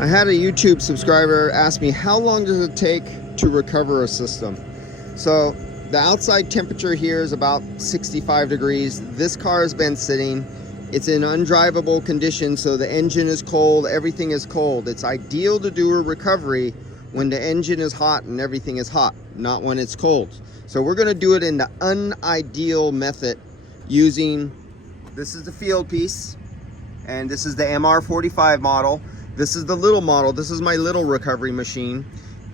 I had a YouTube subscriber ask me, how long does it take to recover a system? So the outside temperature here is about 65 degrees. This car has been sitting. It's in undrivable condition, so the engine is cold, everything is cold. It's ideal to do a recovery when the engine is hot and everything is hot, not when it's cold. So we're gonna do it in the unideal method using, this is the field piece, and this is the MR45 model. This is the little model. This is my little recovery machine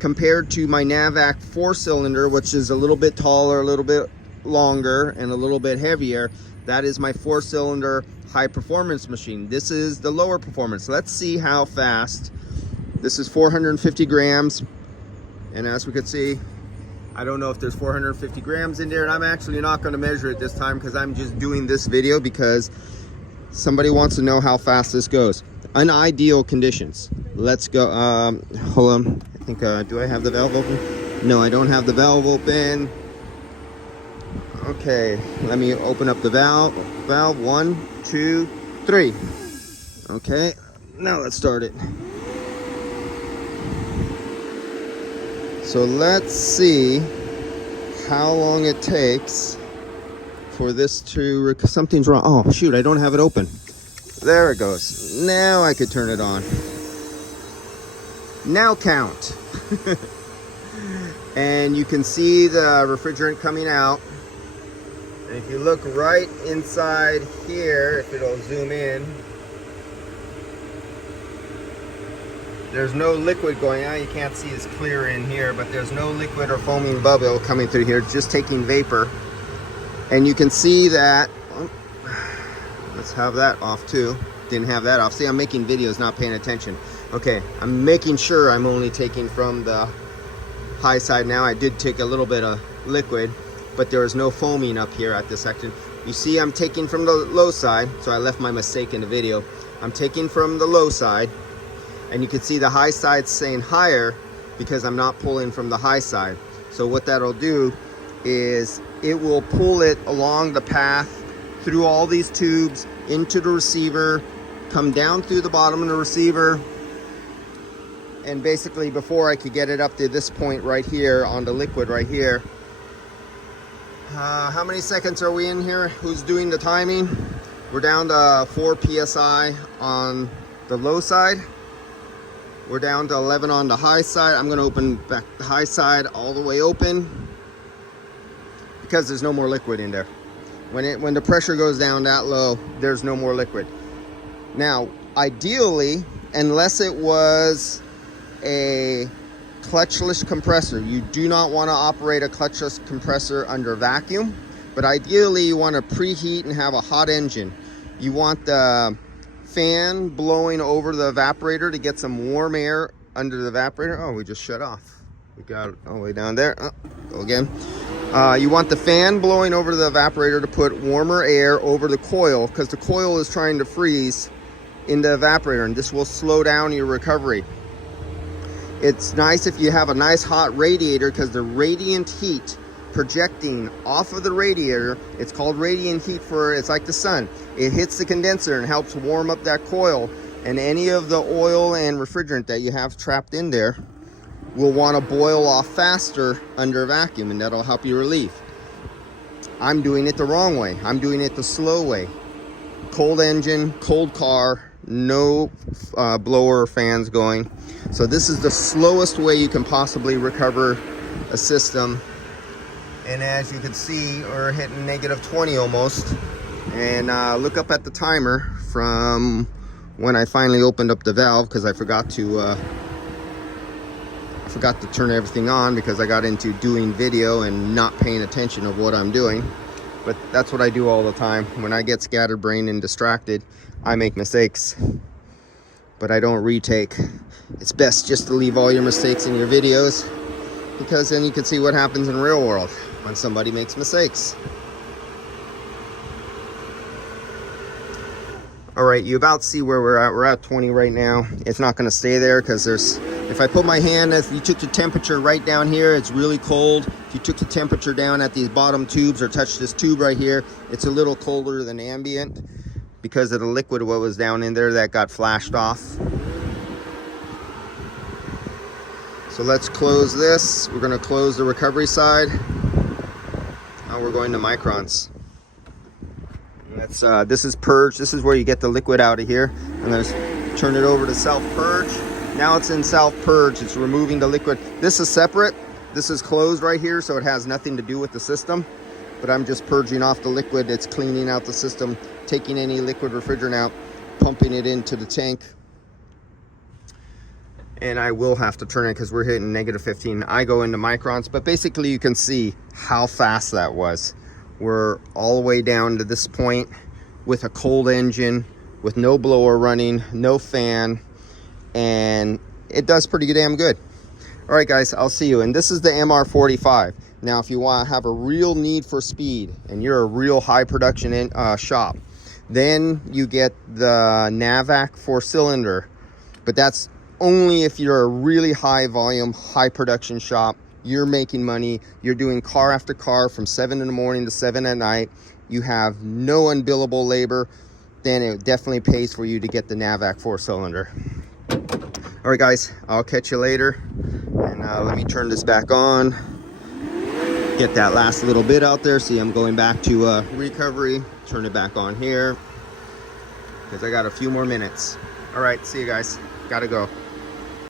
compared to my Navac 4-cylinder, which is a little bit taller, a little bit longer, and a little bit heavier. That is my 4-cylinder high performance machine. This is the lower performance. Let's see how fast. This is 450 grams. And as we can see, I don't know if there's 450 grams in there, and I'm actually not going to measure it this time because I'm just doing this video because somebody wants to know how fast this goes. Unideal conditions. Let's go. Hold on. I think, do I have the valve open? No, I don't have the valve open. Okay, let me open up the valve. Valve 1, 2, 3. Okay, now let's start it. So let's see how long it takes for this to, something's wrong. Oh shoot, I don't have it open. There it goes. Now I could turn it on. Now count. And you can see the refrigerant coming out. And if you look right inside here, if it'll zoom in, there's no liquid going out. You can't see it's clear in here, but there's no liquid or foaming bubble coming through here. It's just taking vapor. And you can see that, oh, let's have that off too. Didn't have that off. See, I'm making videos, not paying attention. Okay, I'm making sure I'm only taking from the high side now. I did take a little bit of liquid, but there is no foaming up here at this section. You see I'm taking from the low side, so I left my mistake in the video. I'm taking from the low side, and you can see the high side saying higher because I'm not pulling from the high side. So what that'll do is it will pull it along the path through all these tubes into the receiver, come down through the bottom of the receiver, and basically before I could get it up to this point right here on the liquid right here. How many seconds are we in here? Who's doing the timing? We're down to 4 psi on the low side. We're down to 11 on the high side. I'm going to open back the high side all the way open because there's no more liquid in there. When the pressure goes down that low, there's no more liquid. Now, ideally, unless it was a clutchless compressor, you do not want to operate a clutchless compressor under vacuum, but ideally you want to preheat and have a hot engine. You want the fan blowing over the evaporator to get some warm air under the evaporator. Oh, we just shut off. We got it all the way down there. Oh, go again. You want the fan blowing over the evaporator to put warmer air over the coil because the coil is trying to freeze in the evaporator, and this will slow down your recovery. It's nice if you have a nice hot radiator because the radiant heat projecting off of the radiator, it's called radiant heat it's like the sun. It hits the condenser and helps warm up that coil, and any of the oil and refrigerant that you have trapped in there will want to boil off faster under vacuum, and that'll help you relieve. I'm doing it the wrong way. I'm doing it the slow way. Cold engine, cold car, no blower or fans going. So this is the slowest way you can possibly recover a system. And as you can see, we're hitting -20 almost. And look up at the timer from when I finally opened up the valve because I forgot to turn everything on because I got into doing video and not paying attention of what I'm doing. But that's what I do all the time. When I get scatterbrained and distracted, I make mistakes, but I don't retake. It's best just to leave all your mistakes in your videos because then you can see what happens in real world when somebody makes mistakes. All right, you about see where we're at. We're at 20 right now. It's not going to stay there because if I put my hand, if you took the temperature right down here, it's really cold. If you took the temperature down at these bottom tubes or touched this tube right here, it's a little colder than ambient because of the liquid what was down in there that got flashed off. So let's close this. We're gonna close the recovery side. Now we're going to microns. That's this is purge. This is where you get the liquid out of here. And then turn it over to self-purge. Now it's in self-purge. It's removing the liquid. This is separate. This is closed right here, so it has nothing to do with the system. But I'm just purging off the liquid. It's cleaning out the system, taking any liquid refrigerant out, pumping it into the tank. And I will have to turn it because we're hitting -15. I go into microns, but basically you can see how fast that was. We're all the way down to this point with a cold engine, with no blower running, no fan, and it does pretty damn good. All right, guys, I'll see you. And this is the MR45. Now, if you want to have a real need for speed and you're a real high production shop, then you get the Navac 4-cylinder. But that's only if you're a really high volume, high production shop. You're making money. You're doing car after car from 7 in the morning to 7 at night. You have no unbillable labor. Then it definitely pays for you to get the Navac 4-cylinder. All right, guys, I'll catch you later. And let me turn this back on. Get that last little bit out there. See, I'm going back to recovery. Turn it back on here because I got a few more minutes. All right, see you guys. Gotta go.